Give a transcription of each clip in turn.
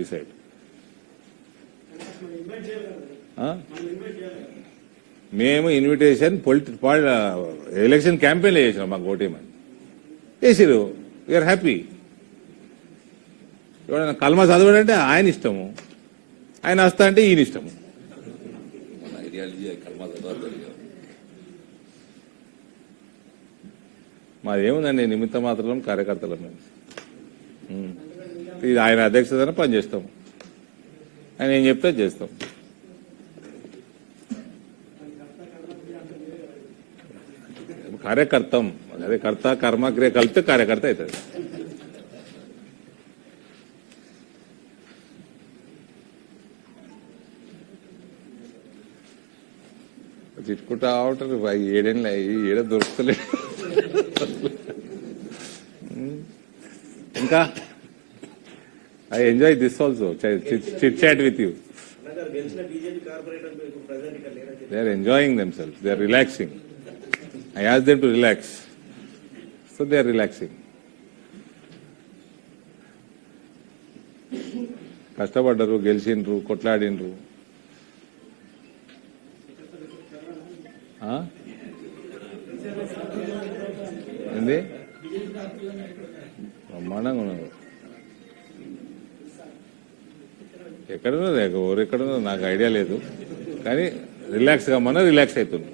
Decide. మేము invitation election క్యాంపెయిన్లో చేసినాం, మాకు ఓటేమని చేసిరు. We are happy. ఎవడన్నా కల్మా చదవడంటే ఆయన ఇష్టము, ఆయన వస్తా అంటే ఈయన ఇష్టము. మాదేముందండి, నిమిత్త మాత్రం కార్యకర్తల మేము. ఇది ఆయన అధ్యక్షతన పనిచేస్తాం, ఆయన ఏం చెప్తే చేస్తాం. కార్యకర్తం, అదే కర్త కర్మ క్రియ కలిపితే కార్యకర్త అవుతుంది. తిట్టుకుంటా ఉంటారు, ఏడేళ్ళు ఏడ దొరుకుతలేదు. ఇంకా I enjoy this also, chit chat with you. They are enjoying themselves, they are relaxing. I asked them to relax, so they are relaxing. కష్టపడ్డరు, గెలిచిండ్రు, కొట్లాడిండ్రు. ఏంది బ్రహ్మాండంగా ఉన్నారు. ఎక్కడున్నది, ఎవరెక్కడున్నదో నాకు ఐడియా లేదు, కానీ రిలాక్స్ కమ్మన్నా రిలాక్స్ అవుతుంది.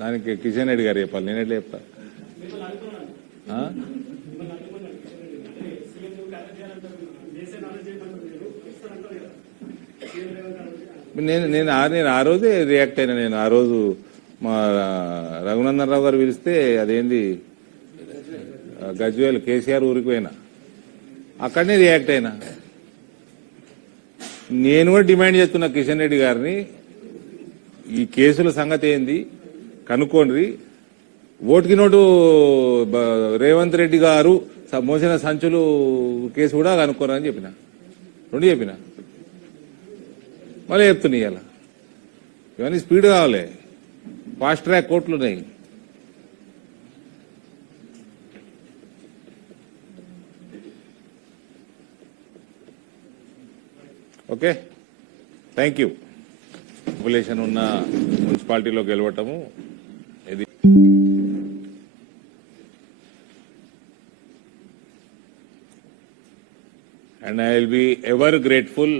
దానికి కిషన్ రెడ్డి గారు చెప్పాలి, నేను ఎట్లా చెప్తా? నేను ఆ రోజే రియాక్ట్ అయినా. నేను ఆ రోజు మా రఘునందన్ రావు గారు పిలిస్తే అదేంది గజ్వేల్ కేసీఆర్ ఊరికి పోయినా, అక్కడనే రియాక్ట్ అయినా. నేను కూడా డిమాండ్ చేస్తున్నా కిషన్ రెడ్డి గారిని, ఈ కేసుల సంగతి ఏంది కనుక్కోండి, ఓటుకి నోటు రేవంత్ రెడ్డి గారు మోసిన సంచులు కేసు కూడా కనుక్కోరని చెప్పిన, రెండు చెప్పిన. మళ్ళీ చెప్తున్నా ఇవాళ ఇవన్నీ స్పీడ్ కావాలి, ఫాస్ట్ ట్రాక్ కోర్టులు ఉన్నాయి. Okay, thank you. పాపులేషన్ ఉన్న మున్సిపాలిటీలో గెలవటము ఇది. And I will be ever grateful